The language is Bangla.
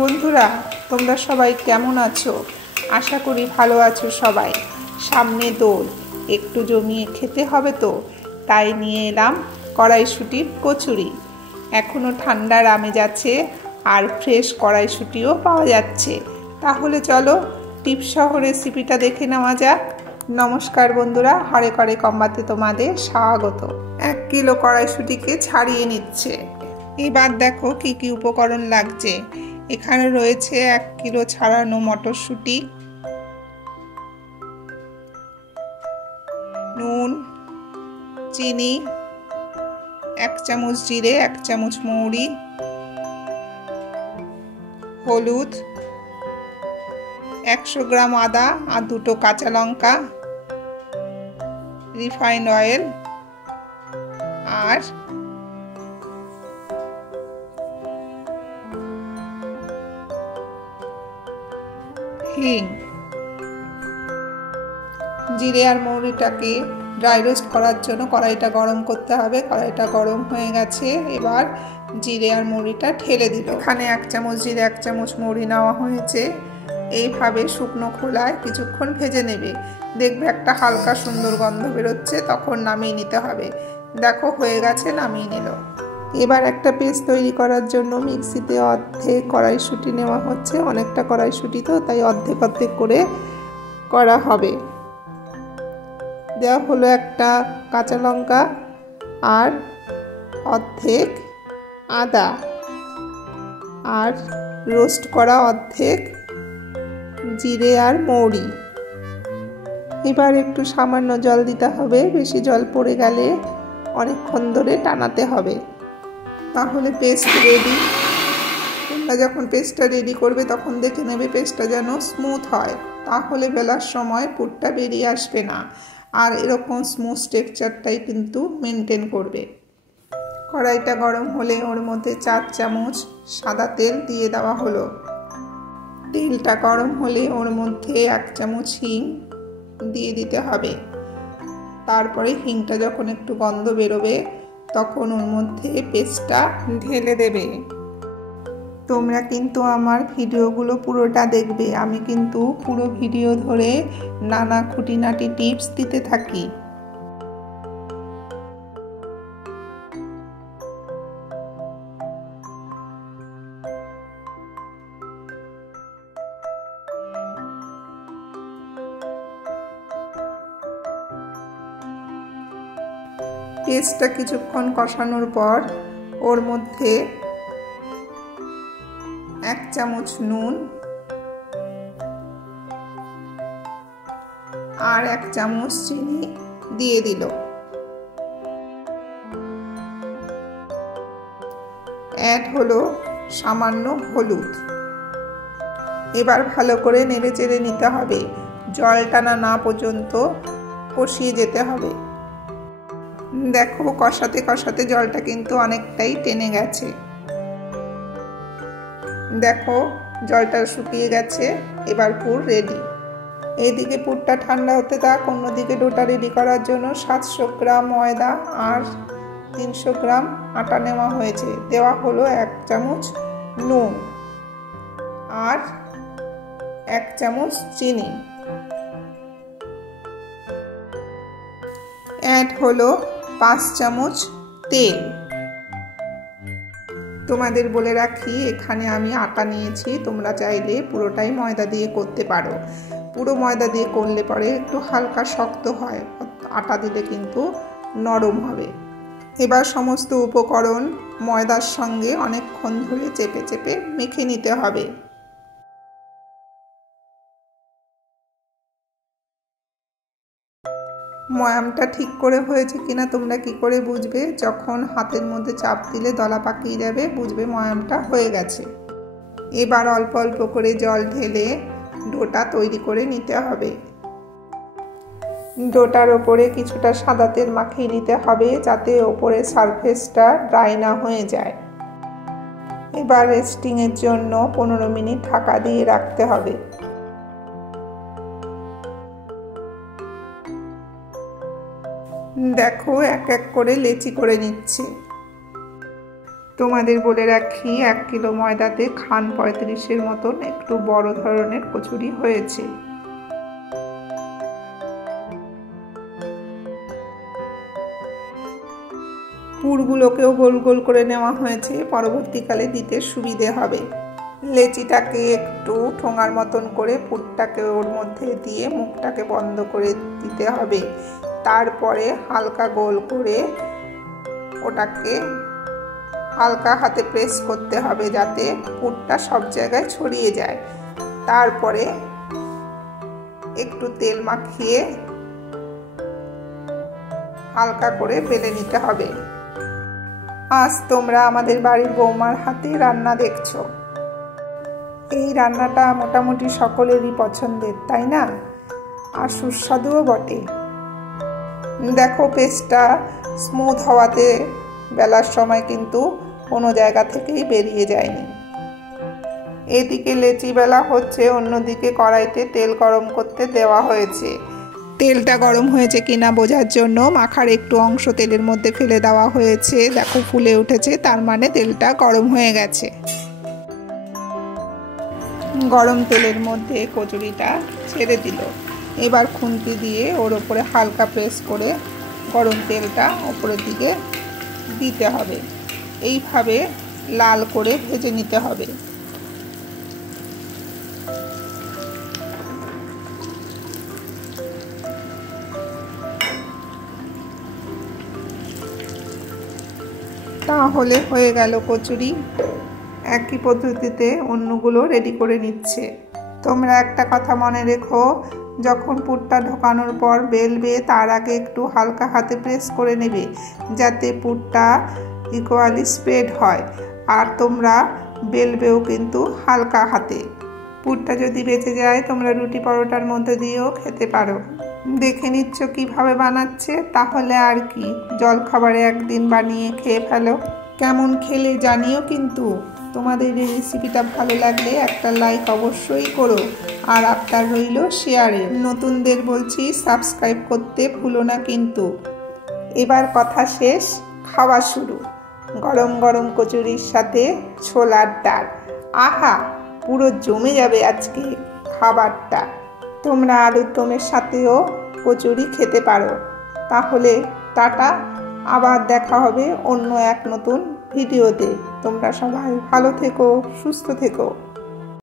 বন্ধুরা, তোমরা সবাই কেমন আছো? আশা করি ভালো আছো সবাই। সামনে দোল, একটু জমিয়ে খেতে হবে তো, তাই নিয়ে এলাম কড়াইশুঁটির কচুরি। এখনও ঠান্ডার আমেজ আছে আর ফ্রেশ কড়াইশুঁটিও পাওয়া যাচ্ছে। তাহলে চলো টিপসহ রেসিপিটা দেখে নেওয়া যাক। নমস্কার বন্ধুরা, হরে করে কম্বাতে তোমাদের স্বাগত। 1 কিলো কড়াইশুঁটিকে ছাড়িয়ে নিচ্ছে। এবার দেখো কি কি উপকরণ লাগছে। এখানে রয়েছে 1 কিলো ছাড়ানো মটরশুঁটি, নুন, চিনি, 1 চামচ জিরে, 1 চামচ মৌরি, হলুদ, 100 গ্রাম আদা আর 2টো কাঁচা লঙ্কা, রিফাইন্ড অয়েল আর হিং। জিরে আর মৌরিটাকে ড্রাই রোস্ট করার জন্য কড়াইটা গরম করতে হবে। কড়াইটা গরম হয়ে গেছে, এবার জিরে আর মৌরিটা ঢেলে দিল। এখানে 1 চামচ জিরে 1 চামচ মৌরি নেওয়া হয়েছে। এইভাবে শুকনো খোলায় কিছুক্ষণ ভেজে নেবে। দেখবে একটা হালকা সুন্দর গন্ধ বেরোচ্ছে, তখন নামিয়ে নিতে হবে। দেখো হয়ে গেছে, নামিয়ে নিল। এবার একটা পেস্ট তৈরি করার জন্য মিক্সিতে অর্ধেক কড়াইশুঁটি নেওয়া হচ্ছে। অনেকটা কড়াইশুঁটি তো, তাই অর্ধেক অর্ধেক করে করা হবে। দেওয়া হলো একটা কাঁচা লঙ্কা আর অর্ধেক আদা আর রোস্ট করা অর্ধেক জিরে আর মৌরি। এবার একটু সামান্য জল দিতে হবে, বেশি জল পড়ে গেলে অনেকক্ষণ ধরে টানাতে হবে। তাহলে পেস্ট রেডি। তোমরা যখন পেস্টটা রেডি করবে তখন দেখে নেবে পেস্টটা যেন স্মুথ হয়, তাহলে বেলার সময় পুরটা বেরিয়ে আসবে না। আর এরকম স্মুথ টেক্সচারটাই কিন্তু মেনটেন করবে। কড়াইটা গরম হলে ওর মধ্যে 4 চামচ সাদা তেল দিয়ে দেওয়া হলো। তেলটা গরম হলে ওর মধ্যে 1 চামচ হিং দিয়ে দিতে হবে। তারপরে হিংটা যখন একটু গন্ধ বেরোবে তখন ওর মধ্যে পেস্টটা ঢেলে দেবে। তোমরা কিন্তু আমার ভিডিওগুলো পুরোটা দেখবে। আমি কিন্তু পুরো ভিডিও ধরে নানা খুঁটিনাটি টিপস দিতে থাকি। পেস্টটা কিছুক্ষণ কষানোর পর ওর মধ্যে 1 চামচ নুন আর 1 চামচ চিনি দিয়ে দিল। অ্যাড হলো সামান্য হলুদ। এবার ভালো করে নেড়েচেড়ে নিতে হবে। জল টানা না পর্যন্ত কষিয়ে যেতে হবে। দেখো কষাতে কষাতে জলটা কিন্তু অনেকটাই টেনে গেছে। দেখো জলটা শুকিয়ে গেছে, এবার পুর রেডি। এইদিকে পুরটা ঠান্ডা হতে থাক। অন্যদিকে ডোটা রেডি করার জন্য 700 গ্রাম ময়দা আর 300 গ্রাম আটা নেওয়া হয়েছে। দেওয়া হলো 1 চামচ নুন আর 1 চামচ চিনি। অ্যাড হলো 5 চামচ তেল। তোমাদের বলে রাখি, এখানে আমি আটা নিয়েছি। তোমরা চাইলে পুরোটাই ময়দা দিয়ে করতে পারো। পুরো ময়দা দিয়ে করলে পরে একটু হালকা শক্ত হয়, আটা দিলে কিন্তু নরম হবে। এবার সমস্ত উপকরণ ময়দার সঙ্গে অনেকক্ষণ ধরে চেপে চেপে মেখে নিতে হবে। ময়ামটা ঠিক করে হয়েছে কিনা তোমরা কি করে বুঝবে? যখন হাতের মধ্যে চাপ দিলে দলা পাকিয়ে যাবে, বুঝবে ময়ামটা হয়ে গেছে। এবার অল্প অল্প করে জল ঢেলে ডোটা তৈরি করে নিতে হবে। ডোটার ওপরে কিছুটা সাদা তেল মাখিয়ে নিতে হবে, যাতে ওপরে সারফেসটা ড্রাই না হয়ে যায়। এবার রেস্টিংয়ের জন্য 15 মিনিট ঢাকা দিয়ে রাখতে হবে। দেখো এক এক করে লেচি করে নিচ্ছে। তোমাদের বলে রাখি 1 কিলো ময়দাতে খান 35-এর মতন একটু বড় ধরনের কচুরি হয়েছে। পুরগুলোকেও গোল গোল করে নেওয়া হয়েছে, পরবর্তীকালে দিতে সুবিধে হবে। লেচিটাকে একটু ঠোঙার মতন করে পুরটাকে ওর মধ্যে দিয়ে মুখটাকে বন্ধ করে দিতে হবে। তারপরে হালকা গোল করে ওটাকে হালকা হাতে প্রেস করতে হবে যাতে পুরটা সব জায়গায় ছড়িয়ে যায়। তারপরে একটু তেল মাখিয়ে হালকা করে বেলে নিতে হবে। আজ তোমরা আমাদের বাড়ির বৌমার হাতে রান্না দেখছো। এই রান্নাটা মোটামুটি সকলেরই পছন্দের, তাই না? আর সুস্বাদুও বটে। দেখো পেস্টটা স্মুথ হওয়াতে বেলার সময় কিন্তু কোনো জায়গা থেকেই বেরিয়ে যায়নি। এদিকে লেচি বেলা হচ্ছে, অন্যদিকে কড়াইতে তেল গরম করতে দেওয়া হয়েছে। তেলটা গরম হয়েছে কিনা বোঝার জন্য মাখার একটু অংশ তেলের মধ্যে ফেলে দেওয়া হয়েছে। দেখো ফুলে উঠেছে, তার মানে তেলটা গরম হয়ে গেছে। গরম তেলের মধ্যে কচুরিটা ছেড়ে দিল। এবার খুন্তি দিয়ে ওর ওপরে হালকা প্রেস করে গরম তেলটা ওপরের দিকে দিতে হবে। এইভাবে লাল করে ভেজে নিতে হবে। তাহলে হয়ে গেল কচুরি। একই পদ্ধতিতে অন্যগুলো রেডি করে নিচ্ছে। তোমরা একটা কথা মনে রেখো, যখন পুরটা ঢোকানোর পর বেলবে তার আগে একটু হালকা হাতে প্রেস করে নেবে যাতে পুরটা ইকুয়ালি স্প্রেড হয়। আর তোমরা বেলবেও কিন্তু হালকা হাতে। পুরটা যদি বেঁচে যায় তোমরা রুটি পরোটার মধ্যে দিয়েও খেতে পারো। দেখে নিচ্ছ কিভাবে বানাচ্ছে, তাহলে আর কি, জলখাবারে একদিন বানিয়ে খেয়ে ফেলো। কেমন খেলে জানিও কিন্তু। তোমাদের এই রেসিপিটা ভালো লাগলে একটা লাইক অবশ্যই করো, আর আবদার রইল শেয়ারের। নতুনদের বলছি সাবস্ক্রাইব করতে ভুলো না কিন্তু। এবার কথা শেষ, খাওয়া শুরু। গরম গরম কচুরির সাথে ছোলার ডাল, আহা, পুরো জমে যাবে আজকে খাবারটা। তোমরা আলুর দমের সাথেও কচুরি খেতে পারো। তাহলে টাটা, আবার দেখা হবে অন্য এক নতুন ভিডিওতে। তোমরা সবাই ভালো থেকো, সুস্থ থেকো।